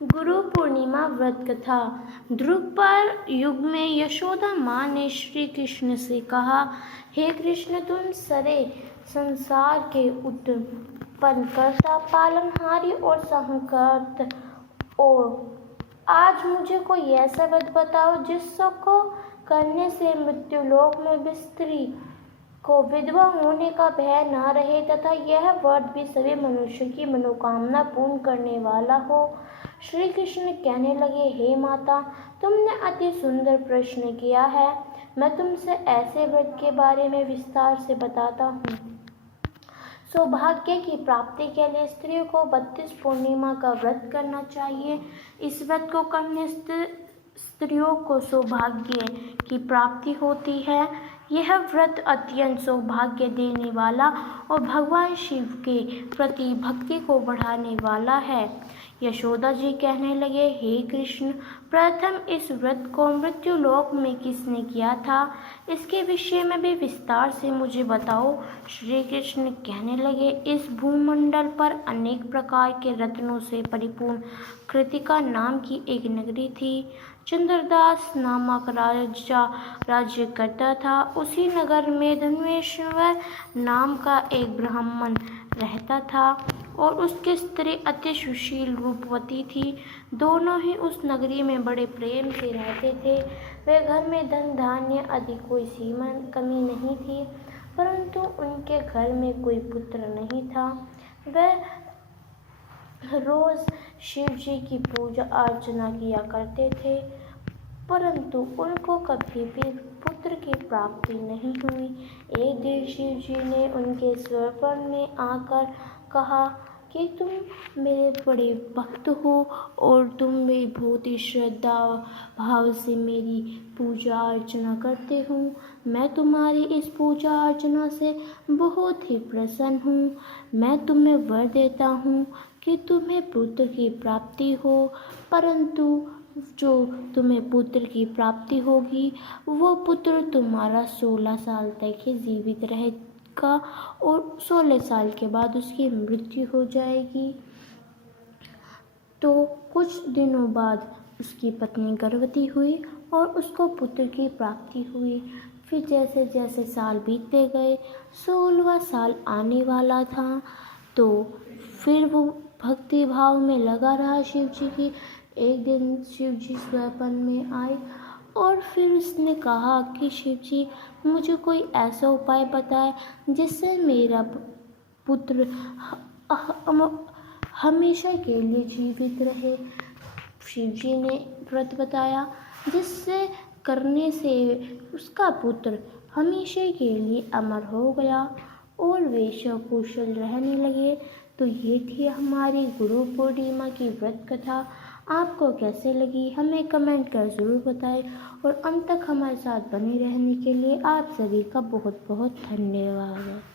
गुरु पूर्णिमा व्रत कथा। द्वापर युग में यशोदा माँ ने श्री कृष्ण से कहा, हे कृष्ण, तुम सारे संसार के उत्पन्नकर्ता, पालनहारी और संहारकर्ता हो। आज मुझे कोई ऐसा व्रत बताओ जिसको करने से मृत्युलोक में स्त्री को विधवा होने का भय न रहे तथा यह व्रत भी सभी मनुष्यों की मनोकामना पूर्ण करने वाला हो। श्री कृष्ण कहने लगे, हे माता, तुमने अति सुंदर प्रश्न किया है। मैं तुमसे ऐसे व्रत के बारे में विस्तार से बताता हूँ। सौभाग्य की प्राप्ति के लिए स्त्रियों को 32 पूर्णिमा का व्रत करना चाहिए। इस व्रत को करने से स्त्रियों को सौभाग्य की प्राप्ति होती है। यह व्रत अत्यंत सौभाग्य देने वाला और भगवान शिव के प्रति भक्ति को बढ़ाने वाला है। यशोदा जी कहने लगे, हे कृष्ण, प्रथम इस व्रत को मृत्युलोक में किसने किया था, इसके विषय में भी विस्तार से मुझे बताओ। श्री कृष्ण कहने लगे, इस भूमंडल पर अनेक प्रकार के रत्नों से परिपूर्ण कृतिका नाम की एक नगरी थी। चंद्रदास नामक राजा राज्य करता था। उसी नगर में धनेश्वर नाम का एक ब्राह्मण रहता था और उसकी स्त्री अति सुशील रूपवती थी। दोनों ही उस नगरी में बड़े प्रेम से रहते थे। वे घर में धन धान्य आदि कोई सीमा कमी नहीं थी, परंतु उनके घर में कोई पुत्र नहीं था। वह रोज शिव जी की पूजा अर्चना किया करते थे, परंतु उनको कभी भी पुत्र की प्राप्ति नहीं हुई। एक दिन शिव जी ने उनके स्वप्न में आकर कहा कि तुम मेरे बड़े भक्त हो और तुम भी बहुत ही श्रद्धा भाव से मेरी पूजा अर्चना करते हो। मैं तुम्हारी इस पूजा अर्चना से बहुत ही प्रसन्न हूँ। मैं तुम्हें वर देता हूँ कि तुम्हें पुत्र की प्राप्ति हो, परंतु जो तुम्हें पुत्र की प्राप्ति होगी वो पुत्र तुम्हारा 16 साल तक ही जीवित रहेगा और 16 साल के बाद उसकी मृत्यु हो जाएगी। तो कुछ दिनों बाद उसकी पत्नी गर्भवती हुई और उसको पुत्र की प्राप्ति हुई। फिर जैसे जैसे साल बीतते गए, 16वां साल आने वाला था, तो फिर वो भक्ति भाव में लगा रहा शिव जी की। एक दिन शिव जी स्वप्न में आए और फिर उसने कहा कि शिव जी, मुझे कोई ऐसा उपाय बताए जिससे मेरा पुत्र हमेशा के लिए जीवित रहे। शिव जी ने व्रत बताया जिससे करने से उसका पुत्र हमेशा के लिए अमर हो गया और वे सकुशल रहने लगे। तो ये थी हमारी गुरु पूर्णिमा की व्रत कथा। आपको कैसे लगी हमें कमेंट कर ज़रूर बताएं और अंत तक हमारे साथ बने रहने के लिए आप सभी का बहुत बहुत धन्यवाद।